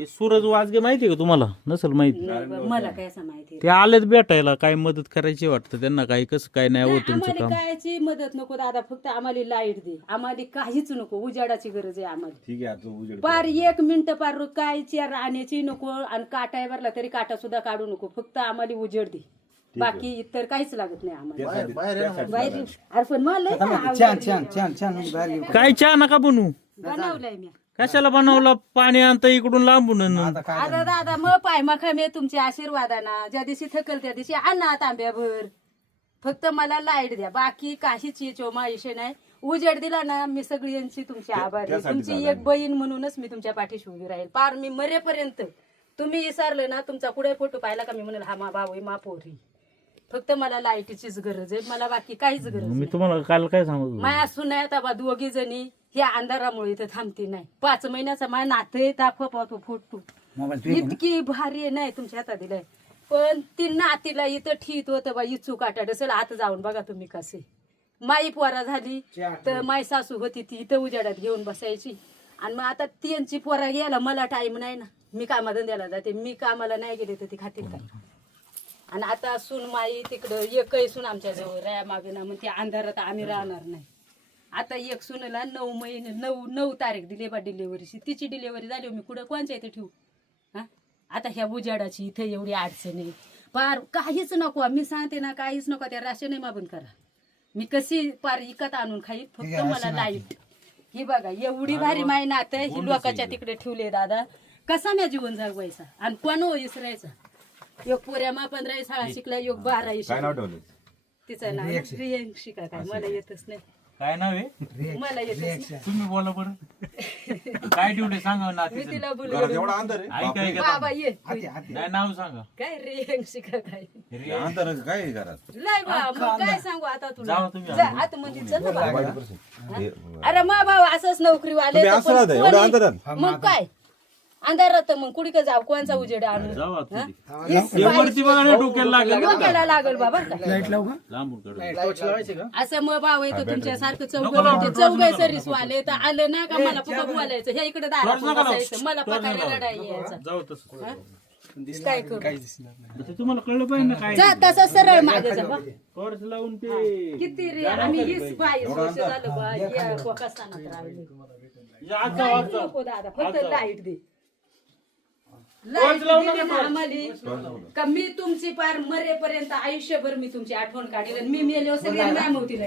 ते सूरज वाजगे माहिती आहे का तुम्हाला? नसेल माहिती. मला काय असं माहिती ते आलेत भेटायला, काय मदत करायची वाटतं त्यांना, काही कसं काय नाही होत तुमचं आम्हाला काम. कायची मदत नको दादा, फक्त आम्हाला लाईट दे, आम्हाला काहीच नको, उजाडाची गरज आहे आम्हाला. ठीक आहे आता उजेड पार 1 मिनिट पार कायची राहण्याची नको, आणि काटा भरला तरी काटा सुद्धा काढू नको, फक्त आम्हाला उजेड दे, बाकी इतर काहीच लागत नाही आम्हाला. बाहेर अरे पण मला लय ना छान काय चहा नका बनवू. बनवलंय मी. कशाला बनवला? पाणी आणतं इकडून लांबून. अरे दादा मग पाय मखामे तुमच्या आशीर्वादाना, ज्या दिवशी थकल त्या दिवशी आणा तांब्याभर, फक्त मला लाईट द्या, बाकी काहीच चोमा इशे नाही. उजेड दिला ना, मी सगळी यांची तुमची आभारी आहे. तुमची एक बहीण म्हणूनच मी तुमच्या पाठीशी उभी राहील पार मी मरेपर्यंत. तुम्ही विसरले ना, तुमचा कुठे फोटो पाहिला का मी म्हणेल हा मा भाऊ मा पोरी, फक्त मला लाईटीचीच गरज आहे, मला बाकी काहीच गरज मी नाही. तुम्हाला काल काय सांगतो, माया सुनाय आता 2 जणी ह्या अंधारामुळे इथं थांबते नाही. 5 महिन्याचा माझ्या नाते दाखवा पाहतो फोटो, इतकी भारी आहे नाही तुमच्या हातात दिलाय. पण ती नातीला इथं ठित होतं बा, इचू काटा डसेल आता जाऊन बघा तुम्ही कसे. माई पोरा झाली तर माई सासू होती ती इथं उजाडात घेऊन बसायची, आणि मग आता त्यांची पोरा गेला, मला टाइम नाही ना, मी कामाधंद्याला जाते, मी कामाला नाही गेले तर ती खातील काय. आणि आता सून माई तिकडं एकही सून आमच्या जवळ राया मागे ना, मग त्या अंधारात आम्ही राहणार नाही. आता एक सुनेला 9 महिने 9 तारीख दिली बा डिलेव्हरीची, तिची डिलेव्हरी झाली, मी कुठं कोणच्या इथे ठेवू हा. आता ह्या उजाडाची इथे एवढी अडचण आहे, पार काहीच नको, मी सांगते ना काहीच नको, त्या राशन बंद करा, मी कशी पार इकत आणून खाई, फक्त मला लाईट. ही बघा एवढी भारी माय नातं ही लोकांच्या तिकडे ठेवले दादा, कसा मी जीवन जगवायचा आणि कोण विसरायचा. योग पोऱ्या मा 15 शाळा शिकल्या, योग 12 काय नाव ठेवलं? तिचं नाव रियांशी का काय मला येतच नाही, काय नाव आहे मला येतच नाही. तुम्ही बोला बरं. काय ड्युटी सांगा ना, मी तिला घरात बोललो एवढा अंधार आहे ऐका ऐका, बाबा ये नाही नाव सांगा. काय रियांशी का काय अंधार आहे, काय आहे घरात? लय बा, मग काय सांगू आता तुला, जाऊ तुम्ही जा आतमध्ये चल ना बाबा. हे, अरे मा भाऊ असंच नोकरी वाले तुम्ही असं राहता एवढ्या अंधारात? मग काय अंधारात मग कुठे का जाऊ, कोणचा उजेड आणू. जावा हा? तुम्ही. हीच हे वरती बघा ना, डोक्याला लागेल. डोक्याला लागल बाबा का. लांबून काढू. असं मग भाऊ आहे का तुमच्यासारखं चौघ सरीस वाले तर आलं ना का मला पप्पा बोलायचं, हे इकडे दारात बसायचं, मला पकायला रडाय यायचा. जाऊ तसं. काय करू ते तुम्हाला कळलं पाहिजे ना काय. जा तसं सरळ मागे जा बा. टॉर्च लावून ते किती रे आम्ही 20-22 वर्ष झालं बा या कोकास्थानात राहिले. आज जाऊ, आज काहीच जाऊ. नको दादा, फक्त लाईट दे. लाईट दिली ना आम्हाला का मी तुमची पार मरेपर्यंत आयुष्यभर मी तुमची आठवण काढेल, आणि मी मेल्यावर सगळे मॅमवतीला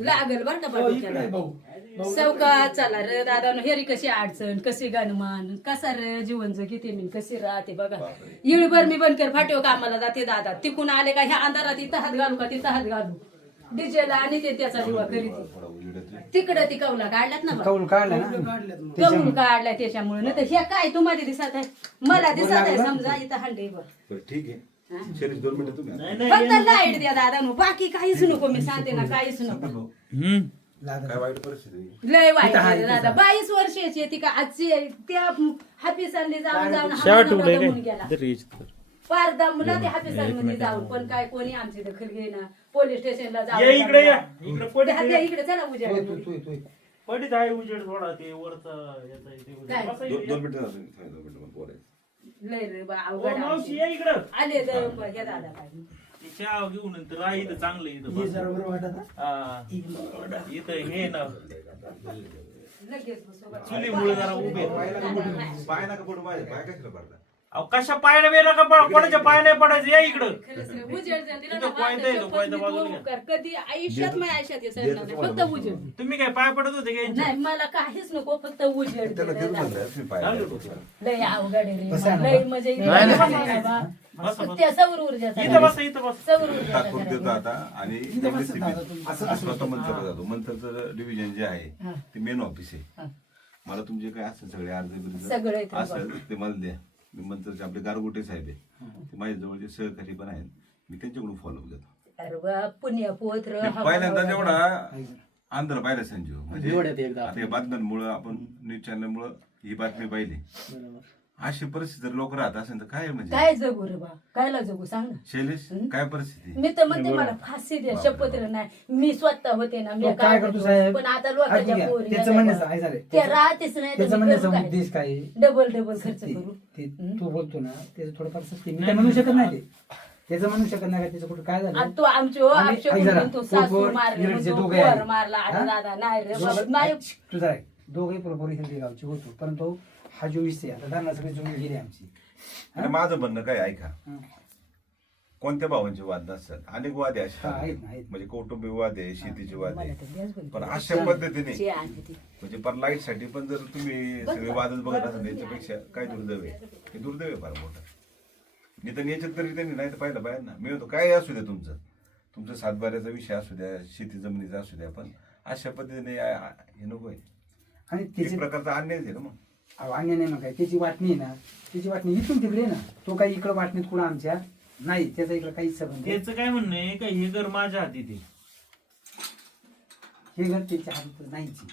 लागल बरं का बाबा. चौका चला रे दादा, हेरी कशी अडचण, कशी गणमान, कसा रे जीवन जगीते मी, कशी राहते बघा. इळभर मी बनकर फाटेव कामाला जाते दादा, तिकून आले का ह्या अंधारात इथं हात घालू का तिथं हात घालू, डिजेला आणि ते त्याचा दिवा करीत तिकडं ती कौला काढल्यात ना, कौल काढलाय त्याच्यामुळे. नाही तर ह्या काय तुम्हाला दिसत आहे, मला दिसत आहे समजा इथं हंडे बघ. बरं, ठीक आहे. शरीर 2 मिनिटं तुम्ही फक्त लाईट द्या दादा, बाकी काहीच नको, मी सांगते ना काहीच नको. काय वाईट परिस्थिती? लय वाईट आहे दादा, 22 वर्षाची आहे ती का आजची आहे. त्या हाफिसांनी जाऊन जाऊन हा शेवट नवरा उडे दमून गेला, काय. फार दमला ते हाफिसांमध्ये जाऊन, पण काय कोणी आमची दखल घेईना. पोलीस स्टेशनला ये इकडे या. जाऊन इकडे पडीत आहे. इकडे चला उजेड. पडीत आहे उजेड थोडा, ते वरचा याचा इथे उजेड. काय? बसा 2 इकडे. मिनिटं झाले, 2 मिनिटं मला बोलायचं. लय रे बा ओ, अवघड मावशी आमची. या इकडं. आले तर हे दादा काय ते चहा घेऊन नंतर राह इथं चांगलं इथं बस. हा. इथं हे ना लगेच बसवा. चुलीमुळे जरा उभे. पाय नका पडू माझ्या, पाय कशाला पडता? अहो कशा पाय नाही का कोणाच्या पाय नाही पडायचं, या इकडं. खरंच रे, उजेड जर दिला ना, इथं कोयता आहे, तो वाटतं कोयता मी बाजूला तो घ्या. कर. कधी आयुष्यात माझ्या आयुष्यात हे सगळं नाही, फक्त उजेड. तुम्ही काय पाय पडत होते का यांच्या? नाही मला काहीच नको, फक्त उजेड त्याला दे तेच दादा. म्हणलं, तुम्ही पाय नका पडू. लय अवघड आहे रे, लय म्हणजे नाही, इथं नाही. बा. बसा, बसा. त्या सौर ऊर्जाचा इथं बसा, इथं बसा. सौर ऊर्जाचा तात्पुरते घरात. देतो आता, आणि स्वतः मंत्रालयात जातो. मंत्राचं डिव्हिजन जे आहे हा. ते मेन ऑफिस आहे. हा. मला तुमचे काय असेल सगळे अर्ज सगळं इथं असेल ते मला द्या. मी मंत्रचे आपले गारगोटे साहेब आहे, ते माझ्या जवळचे सहकारी पण आहेत, मी त्यांच्याकडून फॉलो घेतो. अरे बा, पुण्य पोत्र मी पहिल्यांदा जेवढा आंध्र पाहिलं संजीव, म्हणजे आता या बातम्यांमुळं आपण न्यूज चॅनलमुळं ही बातमी पाहिली. अशी परिस्थिती जर लोक राहत असेल तर काय म्हणजे काय जगू रे बा कायला जगू सांग ना. शैलेश काय परिस्थिती मी तर म्हणते मला फाशी द्या शपथ रे नाही मी स्वतः होते ना मी तो काय करतो साहेब? पण आता लोकांच्या ऐका, पोरी त्याचं म्हणण्याचं आहे झालं. त्या राहतेच नाही तर त्याचं मी म्हणण्याचा करू काय? उद्देश काय आहे? डबल खर्च ते- करू ते तू बोलतो ना त्याचं थोडंफार सत्य मी काय म्हणू शकत नाही ते त्याचं म्हणू शकत नाही का त्याचं कुठं काय झालं आणि तो आमचे आणि ऐक जरा, तो सासू पोटवर मारले इरडचे म्हणतो, दोघे आहे. पोर मारला आणि हा? दादा नाही रे दोघं- बाबा, नाही तुझा आहे दोघे बरोबर हिंदी गावचे होतो परंतु हा जो विषय आहे, आता धरणा सगळी जमीन गेली आमची. आणि माझं म्हणणं काय ऐका हा. कोणत्या भावांचे वाद नसतात अनेक वाद आहे हा, आहेत असे ना, आहेत. म्हणजे कौटुंबिक वाद आहे शेतीचे वाद मला आहे तर द्याच बंद पण केलं. अशा पद्धतीने जे आहे ते. म्हणजे पर लाईट साठी पण जर तुम्ही सगळे वादच बघत असाल याच्यापेक्षा काय दुर्दैव आहे हे दुर्दैव आहे फार मोठं निदान याच्यात तरी त्यांनी नाही तर पाहिलं पाहिजे ना मी म्हणतो काय असू द्या तुमचं सातबाऱ्याचा विषय असू द्या शेती जमिनीचा असू द्या पण अशा पद्धतीने हे नको आहे आणि एक त्याची प्रकारचा अन्यायच आहे ना मग अन्य नाही मग काय त्याची वाटणी आहे ना त्याची वाटणी इथून तिकडे ना तो काही इकडं वाटणीत कुठं आमच्या नाही त्याचा इकडं काहीच संबंध नाही. त्याचं काय म्हणणं आहे का हे घर माझ्या हाती ते हे घर त्याच्या हातात नाहीच आहे.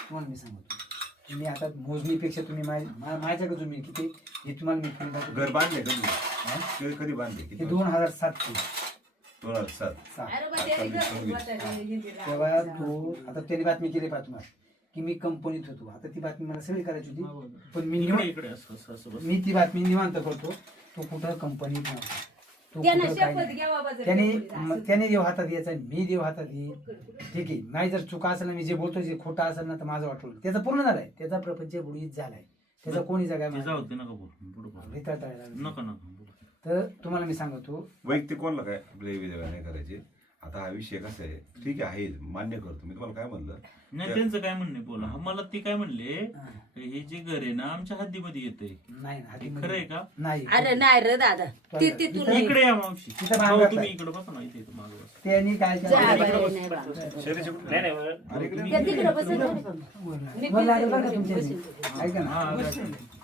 तुम्हाला मी सांगतो तुम्ही आता मोजणीपेक्षा तुम्ही माझ्याकडे तुम्ही किती हे तुम्हाला मी फोन करतो. घर बांधले हा? कधी बांधले हे किती 2007 चे 2007 सहा. अरे बा, ते घर वाटायला हिंदीला. तेव्हा तो आता त्यांनी बातमी केली पहा तुम्हाला की मी कंपनीत होतो आता ती बातमी मला सगळी करायची होती पण मी इकडे निवांत- इकडे असं असं बस. मी ती बातमी निवांत करतो तो कुठं कंपनीत नव्हता तो त्यानं कुठं काय शपथ नाही. घ्या बाबा जर त्याने कोणी असं. त्याने देव हातात यायचा मी देव हातात येईल ठीक आहे नाही जर चुका असेल ना मी जे बोलतो जे खोटं असेल ना तर माझं वाटलं त्याचा पूर्ण झालाय त्याचा प्रपंच बुडीत झालाय त्याचा कोणी ते जगाय जाऊ दे नका बोल पुढे बोल. नका नका बोल. तर तुम्हाला मी सांगतो वैयक्तिक कोणाला काय आपले वेगवेगळ्या नाही करायचे आता हा विषय कसा आहे ठीक आहे मान्य करतो मी तुम्हाला काय म्हणलं नाही त्यांचं काय म्हणणे बोला मला ती काय म्हणले हे जे घर आहे ना आमच्या हद्दीमध्ये येते नाही ना हे खरं आहे का नाही अरे नाही रे दादा ती तिथून इकडे या मावशी तिथं भाऊ, भांडत तुम्ही आहे. इकडे बसा ना इथे इथं मागं बसा. त्यांनी काय जा केलं बाई, नाही बाबा. शैलेश कुठे? नाही, नाही, अरे इकडे. त्या तिकडे बसेल ना रे बाबा. मी बरं लागलं बरं का बसेल, तुमच्या बसेल. इथे? ऐका ना हा,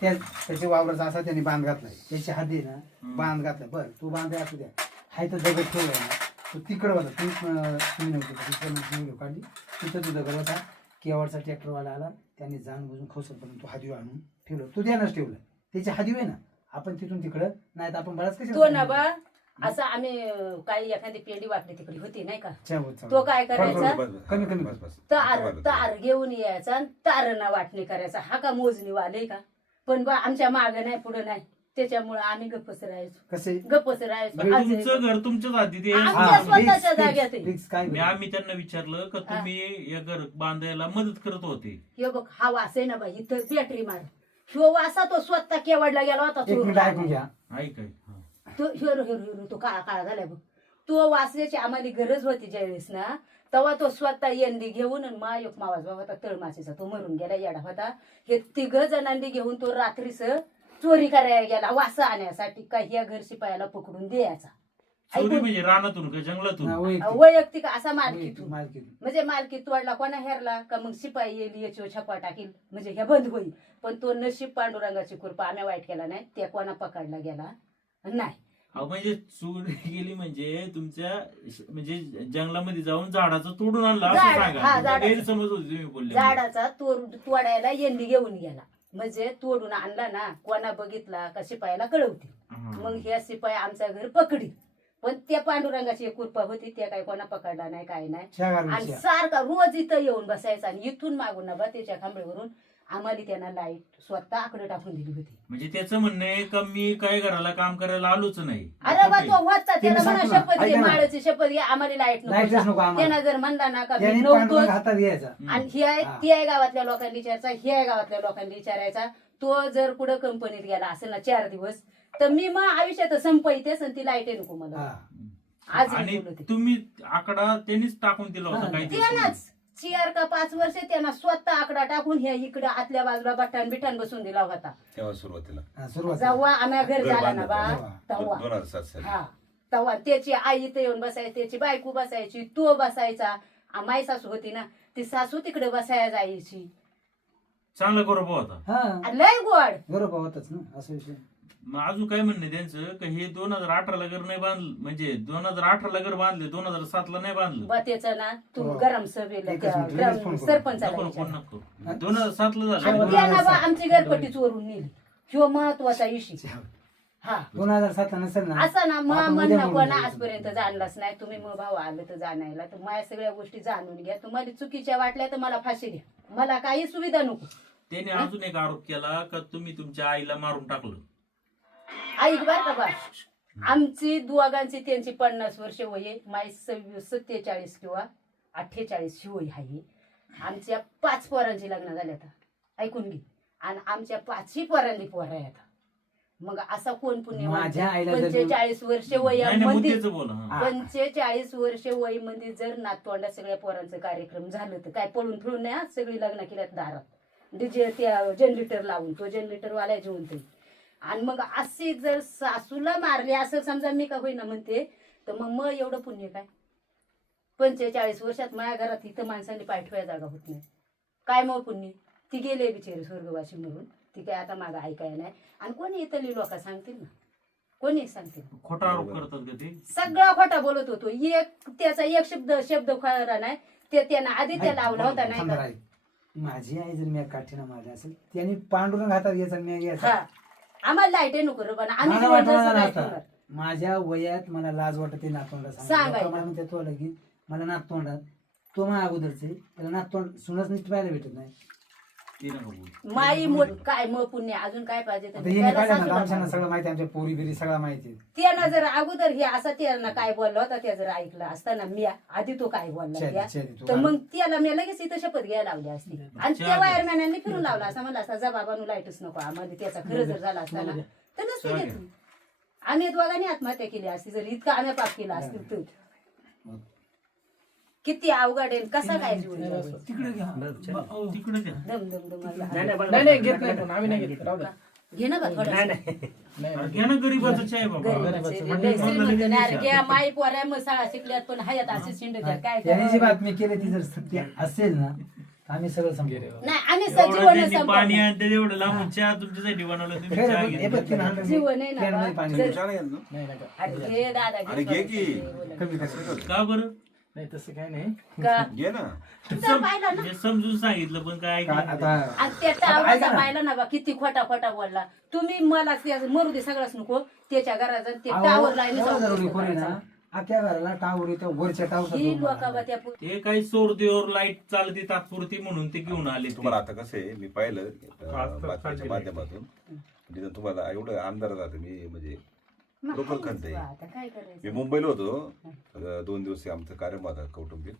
त्याच्या वावराचा असा त्यांनी बांध घातलाय त्याची हद्दी ना बांध घातलाय बरं तू बांध असू द्या हाय तर दगड ठेवलाय ना तो तिकडं होता तुम्ही नव्हते का? तिकडं व्हिडिओ काढली तिथं तो दगड होता केवळचा ट्रॅक्टरवाला आला त्यांनी जाण बुजून खोसरपर्यंत तो हादीव आणून ठेवलं तो त्यानंच ठेवलं त्याची हादीव आहे ना आपण तिथून तिकडं नाही तर आपण बराच तो ना बा असं आम्ही काही एखादी पेंडी वाटली तिकडे होती नाही का तो काय करायचा बस, बस. कमी कमी. बस, बस. तार घेऊन यायचा आणि तारणा वाटणी करायचा हा का मोजणी वाले का पण बा आमच्या मागे नाही पुढे नाही त्याच्यामुळे आम्ही गप्पच राहायचो कसे गप्पच राहायचो आज तुमचं घर तुमच्याच हाती ते आमच्या हा, स्वतःच्या fix, जाग्यात fix, आहे. fix काय आम्ही त्यांना विचारलं का तुम्ही या घर बांधायला मदत करत होते हे बघ हा वास आहे ना बाई इथं बॅटरी मार ह्यो वासा तो स्वतः केवडला गेला होता एक मिनिट ऐकून घ्या ऐक हा. तो हिरो हिरो हिरो तो काळा काळा झालाय बघ तो वाचण्याची आम्हाला गरज होती ज्यावेळेस ना तेव्हा तो स्वतः येंडी घेऊन आणि मा एक मावाज बाबा होता तळमाशीचा तो मरून गेला येडा होता हे तिघ जणांनी घेऊन तो रात्रीच चोरी करायला गेला वासा आणण्यासाठी काही या घर शिपायाला पकडून द्यायचा चोरी ऐकून म्हणजे रानातून का जंगलातून हा, वैयक्तिक. वैयक्तिक असा मालकीतून मालकीतून. म्हणजे मालकी तोडला कोणा हेरला का मग शिपाई येईल याची छपा टाकील म्हणजे हे बंद होईल पण तो नशीब पांडुरंगाची कृपा आम्ही वाईट केला नाही त्या कोणा पकडला गेला नाही अहो म्हणजे चोरी गेली म्हणजे तुमच्या म्हणजे जंगलामध्ये जाऊन झाडाचं तोडून आणलं असं झाड- सांगा हा, तुमचा झाडाचं. गैरसमज होती तुम्ही बोलले झाडाचा तोडायला येंडी घेऊन गेला म्हणजे तोडून आणला ना कोणा बघितला का शिपायाला कळवते मग ह्या शिपाई आमच्या घर पकडी पण त्या पांडुरंगाची एक कृपा होती त्या काही कोणा पकडला नाही काय नाही चहा आणि घालून सारखा रोज इथं येऊन बसायचा आणि इथून मागून ना बा त्याच्या खांबळीवरून आम्हाला त्यांना लाईट स्वतः आकडे टाकून दिली होती म्हणजे त्याचं म्हणणं आहे का मी काय घराला काम करायला आलोच नाही अरे बा तो होता त्याला तिने म्हणा सांगतो ना, शपथ घे ऐका ना. माळाची शपथ घे आम्हाला लाईट लाईटच नको नको आम्हाला. त्यानं जर म्हणला ना का मी त्यांनी नव्हतोच पांडुरंग हातात घ्यायचा आणि ही आहे हा. ती आहे गावातल्या लोकांनी विचारायचा ही आहे गावातल्या लोकांनी विचारायचा तो जर कुठं कंपनीत गेला असेल ना 4 दिवस तर मी मग आयुष्यात संपईतेच आणि ती लाईट ननको मला हा. आज आणि बोलते तुम्ही आकडा त्यांनीच टाकून दिला होता हा. काही त्यानंच 4 का 5 वर्ष त्यांना स्वतः आकडा टाकून ह्या इकडे आतल्या बाजूला बटाण बिठाण बसून दिला होता तेव्हा सुरुवातीला हा, सुरुवात जेव्हा आम्ही घर घर झाला ना बा बांधलं तेव्हा 2007 साली हा तेव्हा त्याची आई इथे येऊन बसायची त्याची बायको बसायची तो बसायचा माई सासू होती ना ती सासू तिकडे बसायला जायची चांगला गौरव होता हा आणि लय गोड बरोबर होतच ना असं विषय मग अजून काय म्हणणं आहे त्यांचं का हे 2018 ला घर नाही बांधलं म्हणजे 2018 ला घर बांधले 2007 ला नाही बांधलं बा त्याचं ना तू हो. गरम सभेला एकच मिनिट, लगेच फोन करू. सरपंचाला नको विचार. नको नको 2007 ला आणि झालं त्यानं बा आमची घरपट्टी चोरून नेली ह्यो महत्वाचा विषय हा 2007 नसेल ना असं ना मग आपण म्हणणं उद्या बोलू कोणा त्याच्याबद्दल. आजपर्यंत जाणलाच नाही तुम्ही मग भाऊ आलं तर जाणायला तर माझ्या सगळ्या गोष्टी जाणून घ्या तुम्हाला चुकीच्या वाटल्या तर मला फाशी द्या मला काही सुविधा नको त्याने अजून एक आरोप केला का तुम्ही तुमच्या आईला मारून टाकलं. ऐक बर का बा आमची दोघांची त्यांची 50 वर्ष वय आहे माझी 47 किंवा 48 वय आहे आमच्या 5 पोरांची लग्न झाली आता ऐकून घे आणि आमच्या 5ही पोरांनी पोरं आहेत मग असा कोण पुण्य माझ्या आईला जर- 45 वर्ष नाही, वय नाही, मध्ये मुद्द्याचं बोला हा. 45 वर्ष वय मध्ये जर नातवंडा सगळ्या पोरांचं कार्यक्रम झालं तर काय पळून फिरून नाही हा, सगळी लग्न केल्यात दारात डीजे त्या जनरेटर लावून तो जनरेटर वाला जिवंत आणि मग असे जर सासूला मारले असं समजा मी का होईना म्हणते तर मग एवढं पुण्य काय 45 वर्षात माझ्या घरात इथं माणसांनी पाठवाय जागा होत नाही काय मग पुण्य ती गेले बिचारी स्वर्गवासी म्हणून ती काय आता मागं ऐकाय नाही आणि कोणी इथली लोक सांगतील ना कोणी सांगतील खोटा आरोप करतात का ते. सगळा खोटा बोलत होतो त्याचा एक शब्द खरा नाही ते त्यानं आधी त्या लावला होता नाही थांबा का? राई. माझी आई जर मी काठीनं मारली असेल त्यांनी पांडुरंग हातात घ्यायचा मी घ्यायचा हा आम्हाला लाईट नको रे पण आम्ही मला जेवण वाटलं जसं ना नाही आता ठेवणार. माझ्या वयात मला लाज वाटते नातवंडा सांगायला. म्हणते तो लगीन मला नातवंडात तो माझ्या अगोदरचे त्याला नातवंड सुनच नीट पाहायला भेटत नाही ते नका बोलू. माई काय मग पुण्य अजून काय पाहिजे तर आता हे त्याला पाहिलं ना सासूला आमच्या पाहिजे. सगळं माहिती आमच्या पोरी बिरी सगळं माहिती त्यानं जर अगोदर हे असा त्यानं काय बोलला होता त्या जर ऐकलं असताना मी आधी तो काय बोलला चल, त्या, चल, तू तर आला. मग त्याला मी लगेच इथं शपथ घ्यायला लावली असती आणि त्या वायरमॅनांनी फिरून लावला असता म्हणला असता जबाबानु लाईटच नको आम्हाला त्याचा खरं जर झाला असताना तर नसतो घेत मी. आम्ही दोघांनी आत्महत्या केली असती जर इतकं आम्ही पाप केला असतील तर किती अवघड आहे कसा काय जीवन जगेल? तिकडे घ्या. दम दम दम नाही घेत नाही पण आम्ही नाही घेत राहू द्या. घे ना बा थोडं अरे घ्या ना गरीबाचं चाय बाबा. माई पोऱ्या मसाळा शिकल्यात पण हयात असे शिंडत्या काय त्याने जी करावं? बातमी केली ती जर सत्य असेल ना तर आम्ही सगळं समजेल नाही आम्ही एवढं जीवन त्यांनी पाणी आणते एवढं लांबून चहा तुमच्यासाठी बनवलं तुम्ही चहा घेतला. जीवन आहे ना बा. पाणी जर- चालेल ना? नाही नका. अरे घे दादा अरे घे की. कमी कसं का बरं नाही तसं काय नाही का घे ना तुझं पाहिलं ना हे समजून सांगितलं पण काय का ऐकलं आता आणि त्या ऐका टावराचा ना. पाहिलं ना बा किती खोटा खोटा बोलला तुम्ही मला मरू दे सगळंच नको त्याच्या घरात ते अहो, टावर लाईन एवढं जरुरी खोली ना अख्ख्या घराला टावर येतो वरच्या ही लोक टावर बा त्या ते काही सोरदेवर लाईट चालते तात्पुरती म्हणून ते घेऊन आले ते. तुम्हाला आता कसं आहे मी पाहिलं बातम्याच्या माध्यमातून तिथं तुम्हाला एवढं आमदार जातं मी म्हणजे लोकल खंत आहे आता काय करायचं मी मुंबईला होतो 2 दिवस आमचं कार्यक्रम होता कौटुंबिक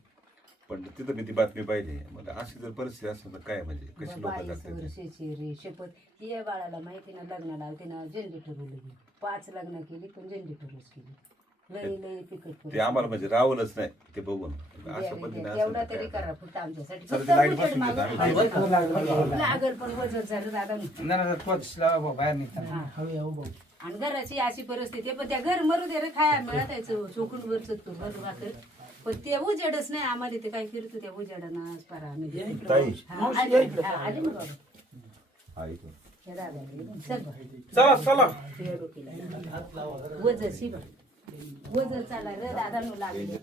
पण तिथं मी ती बातमी पाहिली म्हणजे अशी जर परिस्थिती असेल तर काय म्हणजे कशी लोक 22 जगतात वर्षाची रे शपथ ही बाळाला माहिती ना लग्नाला तिनं जनरेटर गेली 5 लग्न केली पण जनरेटरच केली लई लई तिकट ते आम्हाला म्हणजे रावलंच नाही ते बघून अशा पद्धतीने असेल तेवढा तर तरी काय करा फक्त आमच्यासाठी चला, फक्त ते लाईट उजेड बसून मागू. देतो आम्ही. लागल पण वजन झालं दादा बाहेर निघताना हवे येऊ भाऊ. आणि घराची अशी परिस्थिती आहे, पण त्या घर मरू दे रे खाया मिळायचं चोकून वर चुकतो बरं भाकर पण ते उजेडच नाही आम्हाला ते काय फिरतो त्या उजेडानं पारा आम्ही ताई हा, आली ना बाबा हा इथं. हे दादा चल बा. चला चला तुझ्या डोकीला वजन शिबा वजन चाला रे दादा लागले